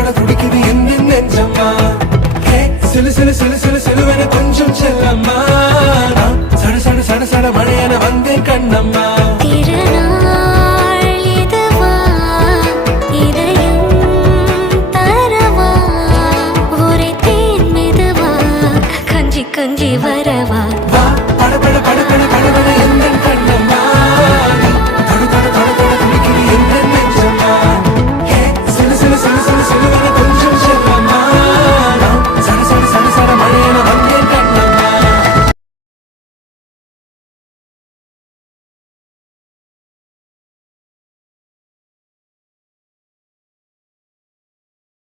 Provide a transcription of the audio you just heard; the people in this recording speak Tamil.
தொட துடிக்குது எந்த நெஞ்சம்மா சிலு சிலு சிலு சிலு சிலுவென கொஞ்சம் செல்லம்மா சட சட சட சட மழையென வந்தேன் கண்ணம்மா